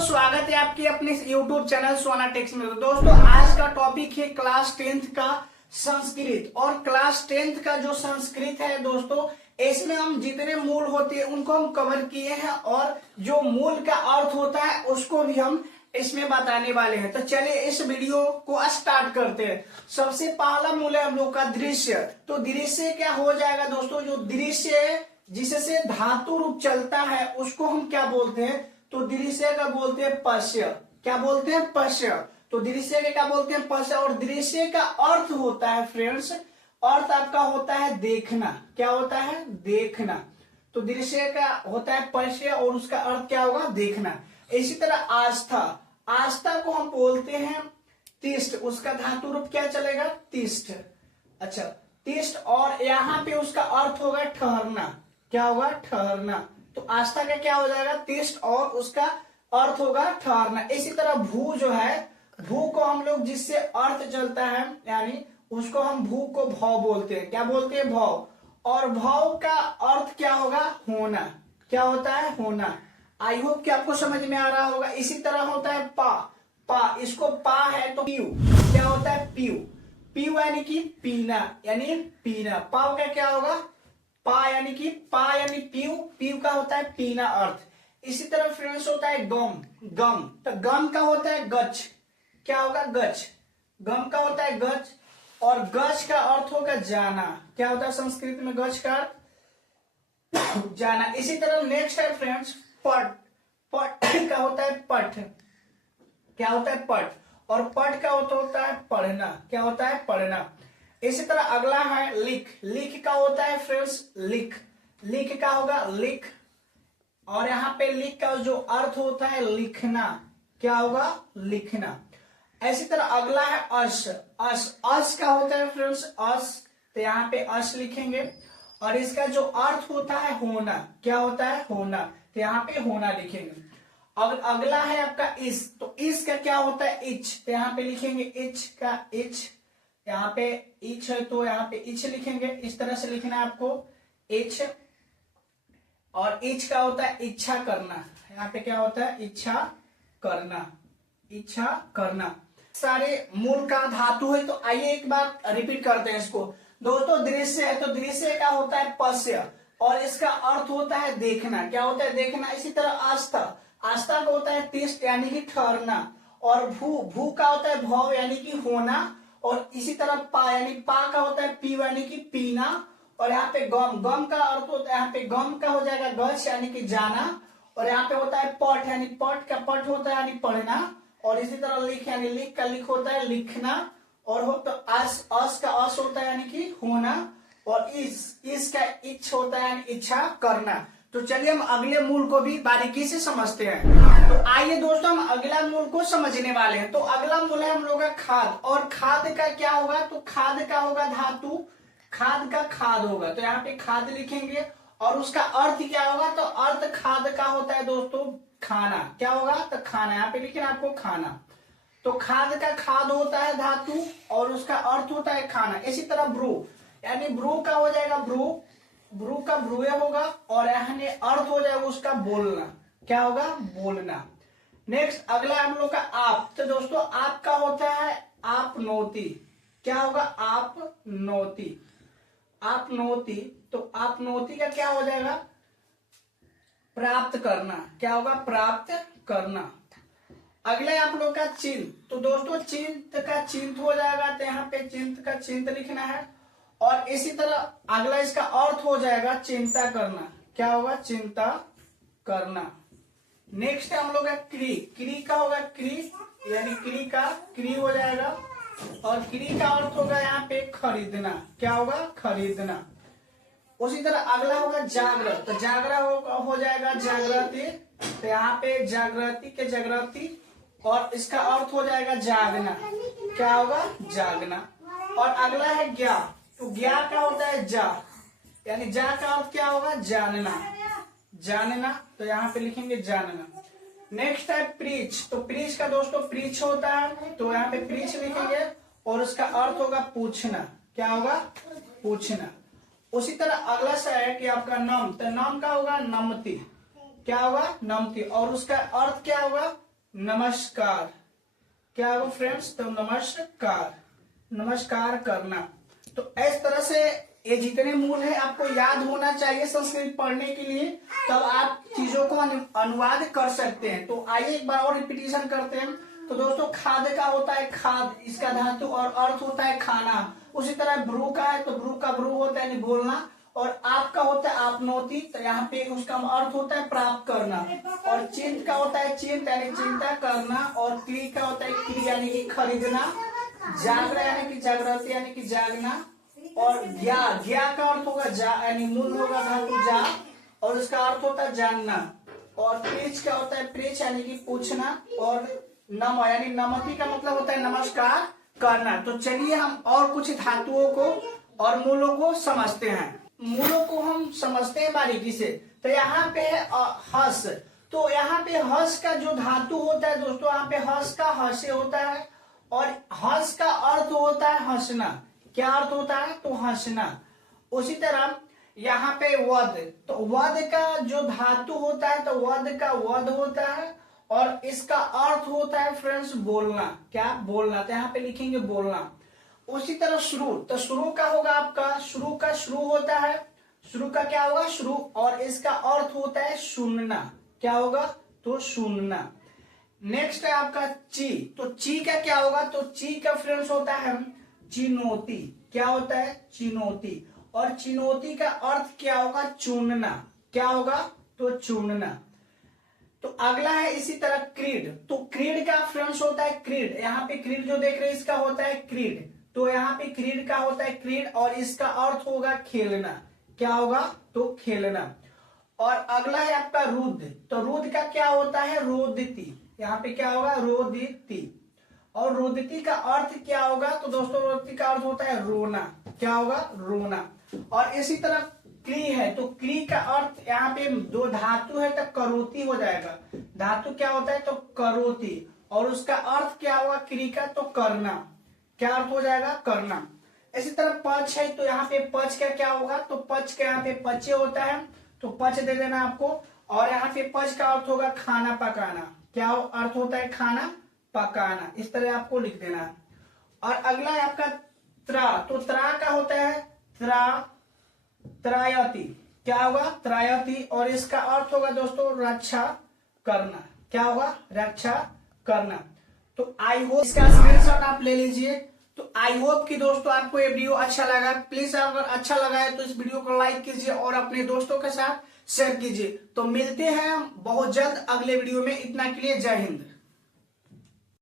स्वागत है आपके अपने YouTube चैनल सोना टेक्स में। दोस्तों आज का टॉपिक है क्लास 10th का संस्कृत। और क्लास 10th का जो संस्कृत है दोस्तों, इसमें हम जितने मूल होते हैं उनको हम कवर किए हैं और जो मूल का अर्थ होता है उसको भी हम इसमें बताने वाले हैं। तो चलिए इस वीडियो को स्टार्ट करते हैं। सबसे पहला मूल है हम लोग का दृश्य। तो दृश्य क्या हो जाएगा दोस्तों, जो दृश्य जिससे धातु रूप चलता है उसको हम क्या बोलते हैं, तो दृश्य का बोलते हैं पश्य। क्या बोलते हैं? पश्य। तो दृश्य के क्या बोलते हैं? पश्य। और दृश्य का अर्थ होता है फ्रेंड्स, अर्थ आपका होता है देखना। क्या होता है? देखना। तो दृश्य का होता है पश्य और उसका अर्थ क्या होगा? देखना। इसी तरह आस्था, आस्था को हम बोलते हैं तिष्ठ। उसका धातु रूप क्या चलेगा? तिष्ठ। अच्छा, तिष्ठ। और यहाँ पे उसका अर्थ होगा ठहरना। क्या होगा? ठहरना। तो आस्था का क्या हो जाएगा? तिष्ठ और उसका अर्थ होगा ठहरना। इसी तरह भू जो है, भू को हम लोग जिससे अर्थ चलता है यानी उसको हम भू को भाव बोलते हैं। क्या बोलते हैं? भाव। और भाव का अर्थ क्या होगा? होना। क्या होता है? होना। आई होप कि आपको समझ में आ रहा होगा। इसी तरह होता है पा। पा, इसको पा है तो पीयू। क्या होता है? पीयू। पीयू यानी कि पीना, यानी पीना। पाव का क्या होगा? पा यानी कि पा यानी पीयू। पीयू का होता है पीना अर्थ। इसी तरह फ्रेंड्स होता है गम। गम, तो गम का होता है गच। क्या होगा? गच। गम का होता है गच और गच का अर्थ होगा जाना। क्या होता है संस्कृत में गच का अर्थ? जाना। इसी तरह नेक्स्ट है फ्रेंड्स पट। पट का होता है पठ। क्या होता है? पठ। और पठ का होता है पढ़ना। क्या होता है? पढ़ना। इसी तरह अगला है लिख। लिख का होता है फ्रेंड्स लिख। लिख का होगा लिख। और यहाँ पे लिख का जो अर्थ होता है लिखना। क्या होगा? लिखना। इसी तरह अगला है अश। अश, अश का होता है फ्रेंड्स अश। तो यहाँ पे अश लिखेंगे और इसका जो अर्थ होता है होना। क्या होता है? होना। तो यहाँ पे होना लिखेंगे। और अगला है आपका इस। तो इस का क्या होता है? इच। तो यहाँ पे लिखेंगे इच का इच। यहाँ पे इच है तो यहाँ पे इच लिखेंगे। इस तरह से लिखना है आपको इच। और इच का होता है इच्छा करना। यहाँ पे क्या होता है? इच्छा करना। इच्छा करना। सारे मूल का धातु है। तो आइए एक बार रिपीट करते हैं इसको। दोस्तों दृश्य है तो दृश्य का होता है पश्य और इसका अर्थ होता है देखना। क्या होता है? देखना। इसी तरह आस्था। आस्था का होता है तिष्ठ यानी कि ठहरना। और भू, भू का होता है भाव यानी कि होना। और इसी तरह पा यानी पा का होता है पी यानी कि पीना। और यहाँ पे गम, गम का अर्थ होता है, यहाँ पे गम का हो जाएगा गच यानी कि जाना। और यहाँ पे होता है पठ यानी पठ का पठ होता है यानी पढ़ना। और इसी तरह लिख यानी लिख का लिख होता है लिखना। और हो तो अस, अस का अस होता है यानी कि होना। और इस का इच्छ होता है यानी इच्छा करना। तो चलिए हम अगले मूल को भी बारीकी से समझते हैं। तो आइए दोस्तों हम अगला मूल को समझने वाले हैं। तो अगला मूल है हम लोग का खाद। और खाद का क्या होगा? तो खाद का होगा धातु। खाद का खाद होगा। तो यहाँ पे खाद लिखेंगे और उसका अर्थ क्या होगा? तो अर्थ खाद का होता है दोस्तों खाना। क्या होगा? तो खाना। यहाँ पे लिखे आपको खाना। तो खाद का खाद होता है धातु और उसका अर्थ होता है खाना। इसी तरह ब्रू यानी ब्रू का हो जाएगा ब्रू। ब्रू का ब्रुए होगा और यानी अर्थ हो जाएगा उसका बोलना। क्या होगा? बोलना। नेक्स्ट अगला हम लोग का आप। तो दोस्तों आप का होता है आप नोती। क्या होगा? आप नोती। आप नोती। तो आप नोती का क्या हो जाएगा? प्राप्त करना। क्या होगा? प्राप्त करना। अगले आप लोग का चिंत। तो दोस्तों चिंत का चिंत हो जाएगा। तो यहाँ पे चिंत का चिंत लिखना है। और इसी तरह अगला इसका अर्थ हो जाएगा चिंता करना। क्या होगा? चिंता करना। नेक्स्ट हम लोग का क्री। क्री का होगा क्री यानी क्री का क्री हो जाएगा। और क्री का अर्थ होगा यहाँ पे खरीदना। क्या होगा? खरीदना। उसी तरह अगला होगा जागृत। तो जागृत हो जाएगा जागृति। तो यहाँ पे जागृति के जागृति और इसका अर्थ हो जाएगा जागना। क्या होगा? जागना। और अगला है ज्ञा। तो ज्ञा का होता है जा यानी जा का अर्थ क्या होगा? जानना। जानना। तो यहाँ पे लिखेंगे जानना। नेक्स्ट है प्रीच। तो प्रीच का दोस्तों प्रीच होता है। तो यहाँ पे प्रीच लिखेंगे और उसका अर्थ होगा पूछना। क्या होगा? पूछना। उसी तरह अगला सा है कि आपका नम। तो नम का होगा नमती। क्या होगा? नमती। और उसका अर्थ क्या होगा? नमस्कार। क्या हो फ्रेंड्स, तो नमस्कार, नमस्कार करना। तो इस तरह से ये जितने मूल है आपको याद होना चाहिए संस्कृत पढ़ने के लिए, तब आप चीजों को अनुवाद कर सकते हैं। तो आइए एक बार और रिपीटिशन करते हैं। तो दोस्तों, खाद्य का होता है खाद, इसका धातु और अर्थ होता है खाना। उसी तरह ब्रू का है तो ब्रू का ब्रू होता है बोलना, और आपका होता है आपनोति, तो यहाँ पे उसका अर्थ होता है प्राप्त करना। और चिंत का होता है चिंत यानी चिंता करना, और क्ली का होता है क्ली यानी कि खरीदना, जागरा यानी कि जागृति यानी कि जागना, और ज्ञा का अर्थ होगा जा यानी मूल होगा धातु जा, और उसका अर्थ होता है जानना। और प्रेच का होता है प्रेच यानी कि पूछना, और नम यानी नमति का मतलब होता है नमस्कार करना। तो चलिए हम और कुछ धातुओं को और मूलों को समझते हैं। मूलों को हम समझते हैं बारीकी से। तो यहाँ पे है हस। तो यहाँ पे हस का जो धातु होता है दोस्तों, यहाँ पे हस का हसे होता है, और हस का अर्थ होता है हंसना। क्या अर्थ होता है, तो हंसना। उसी तरह यहाँ पे वध, तो वध का जो धातु होता है तो वध का वध होता है, और इसका अर्थ होता है फ्रेंड्स बोलना। क्या, बोलना। तो यहाँ पे लिखेंगे बोलना। उसी तरह शुरू, तो शुरू का होगा आपका, शुरू का शुरू होता है, शुरू का क्या होगा, शुरू, और इसका अर्थ होता है सुनना। क्या होगा, तो सुनना। नेक्स्ट है आपका ची। तो ची का क्या होगा, तो ची का फ्रेंड्स होता है चिनौती। क्या होता है, चिनौती। और चिनौती का अर्थ क्या होगा, चुनना। क्या होगा, तो चुनना। तो अगला है इसी तरह क्रीड। तो क्रीड का फ्रेंड्स होता है क्रीड। यहाँ पे क्रीड जो देख रहे हैं इसका होता है क्रीड। तो यहाँ पे क्रीड का होता है क्रीड, और इसका अर्थ होगा खेलना। क्या होगा, तो खेलना। और अगला है आपका रुद्ध। तो रुद्ध का क्या होता है, रोदिति। यहाँ पे क्या होगा, रोदिति। और रोदिति का अर्थ क्या होगा, तो दोस्तों रोदिति का अर्थ होता है रोना। क्या होगा, रोना। और इसी तरह क्री है। तो क्री का अर्थ यहाँ पे दो धातु है तो करोति हो जाएगा। धातु क्या होता है, तो करोति, और उसका अर्थ क्या होगा क्री का, तो करना। क्या अर्थ हो जाएगा, करना। इसी तरह पच है। तो यहाँ पे पच का क्या होगा, तो पच का यहाँ पे पचे होता है, तो पच दे देना आपको। और यहाँ पे पच का अर्थ होगा खाना पकाना। क्या अर्थ होता है, खाना पकाना। इस तरह आपको लिख देना है। और अगला है आपका त्रा। तो त्रा का होता है त्रायति। क्या होगा, त्रायति, और इसका अर्थ होगा दोस्तों रक्षा करना। क्या होगा, रक्षा करना। तो आई होप इसका स्क्रीनशॉट आप ले लीजिए। तो आई होप कि दोस्तों आपको ये वीडियो अच्छा लगा। प्लीज अगर अच्छा लगा है तो इस वीडियो को लाइक कीजिए और अपने दोस्तों के साथ शेयर कीजिए। तो मिलते हैं हम बहुत जल्द अगले वीडियो में। इतना के लिए जय हिंद।